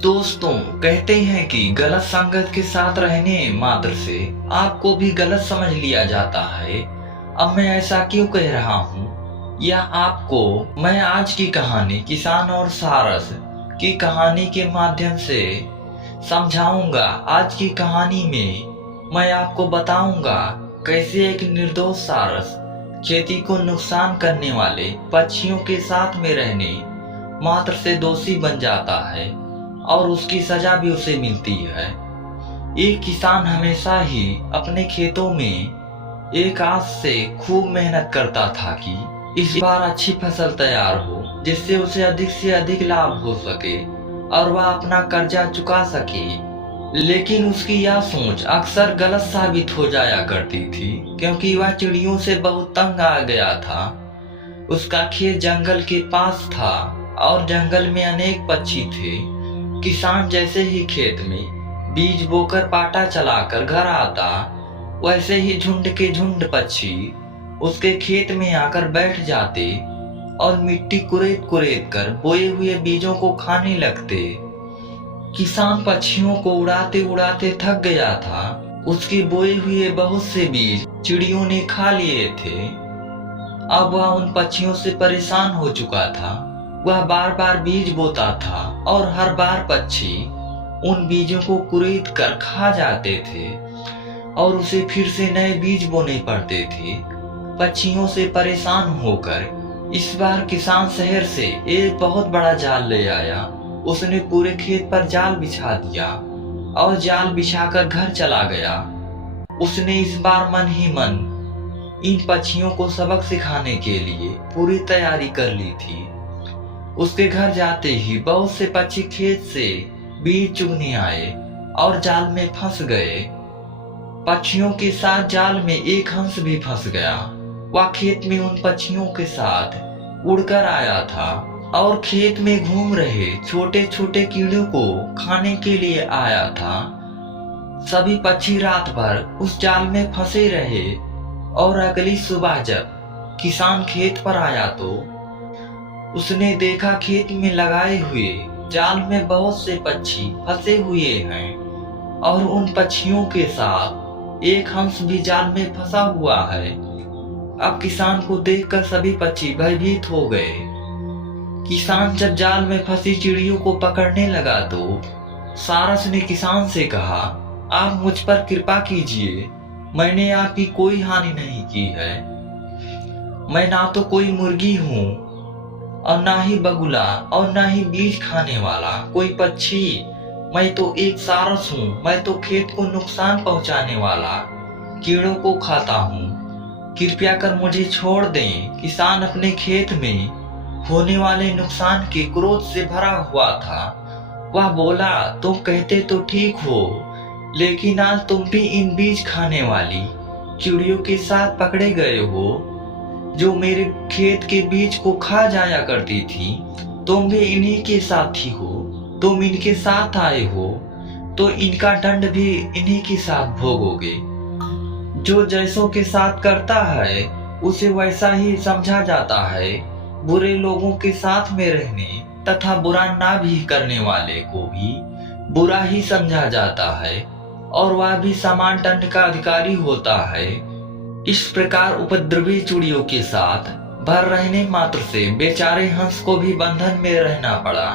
दोस्तों, कहते हैं कि गलत संगत के साथ रहने मात्र से आपको भी गलत समझ लिया जाता है। अब मैं ऐसा क्यों कह रहा हूँ, या आपको मैं आज की कहानी किसान और सारस की कहानी के माध्यम से समझाऊंगा। आज की कहानी में मैं आपको बताऊंगा कैसे एक निर्दोष सारस खेती को नुकसान करने वाले पक्षियों के साथ में रहने मात्र से दोषी बन जाता है और उसकी सजा भी उसे मिलती है। एक किसान हमेशा ही अपने खेतों में एक आस से खूब मेहनत करता था कि इस बार अच्छी फसल तैयार हो, जिससे उसे अधिक से अधिक लाभ हो सके और वह अपना कर्जा चुका सके। लेकिन उसकी यह सोच अक्सर गलत साबित हो जाया करती थी, क्योंकि वह चिड़ियों से बहुत तंग आ गया था। उसका खेत जंगल के पास था और जंगल में अनेक पक्षी थे। किसान जैसे ही खेत में बीज बोकर पाटा चलाकर घर आता, वैसे ही झुंड के झुंड पक्षी उसके खेत में आकर बैठ जाते और मिट्टी कुरेद कुरेद कर बोए हुए बीजों को खाने लगते। किसान पक्षियों को उड़ाते उड़ाते थक गया था। उसके बोए हुए बहुत से बीज चिड़ियों ने खा लिए थे। अब वह उन पक्षियों से परेशान हो चुका था। वह बार बार बीज बोता था और हर बार पक्षी उन बीजों को कुरेद कर खा जाते थे और उसे फिर से नए बीज बोने पड़ते थे। पक्षियों से परेशान होकर इस बार किसान शहर से एक बहुत बड़ा जाल ले आया। उसने पूरे खेत पर जाल बिछा दिया और जाल बिछाकर घर चला गया। उसने इस बार मन ही मन इन पक्षियों को सबक सिखाने के लिए पूरी तैयारी कर ली थी। उसके घर जाते ही बहुत से पक्षी खेत से बीज चुगने आए और जाल में फंस गए। पक्षियों के साथ जाल में एक हंस भी फंस गया। वह खेत में उन पक्षियों के साथ उड़कर आया था और खेत में घूम रहे छोटे छोटे कीड़ों को खाने के लिए आया था। सभी पक्षी रात भर उस जाल में फंसे रहे और अगली सुबह जब किसान खेत पर आया तो उसने देखा खेत में लगाए हुए जाल में बहुत से पक्षी फंसे हुए हैं और उन पक्षियों के साथ एक हंस भी जाल में फंसा हुआ है। अब किसान को देखकर सभी पक्षी भयभीत हो गए। किसान जब जाल में फंसी चिड़ियों को पकड़ने लगा तो सारस ने किसान से कहा, आप मुझ पर कृपा कीजिए, मैंने आपकी कोई हानि नहीं की है। मैं ना तो कोई मुर्गी हूँ और ना ही बगुला और ना ही बीज खाने वाला कोई पक्षी। मैं तो एक सारस हूँ। मैं तो खेत को नुकसान पहुँचाने वाला कीड़ों को खाता हूँ। कृपया कर मुझे छोड़ दें। किसान अपने खेत में होने वाले नुकसान के क्रोध से भरा हुआ था। वह बोला, तुम कहते तो ठीक हो, लेकिन आज तुम भी इन बीज खाने वाली चिड़ियों के साथ पकड़े गए हो, जो मेरे खेत के बीज को खा जाया करती थी। तुम भी इन्हीं के साथी हो। तुम इनके साथ आए हो तो इनका दंड भी इन्हीं के साथ भोगोगे। जो जैसों के साथ करता है उसे वैसा ही समझा जाता है। बुरे लोगों के साथ में रहने तथा बुरा ना भी करने वाले को भी बुरा ही समझा जाता है और वह भी समान दंड का अधिकारी होता है। इस प्रकार उपद्रवी चिड़ियों के साथ भर रहने मात्र से बेचारे हंस को भी बंधन में रहना पड़ा।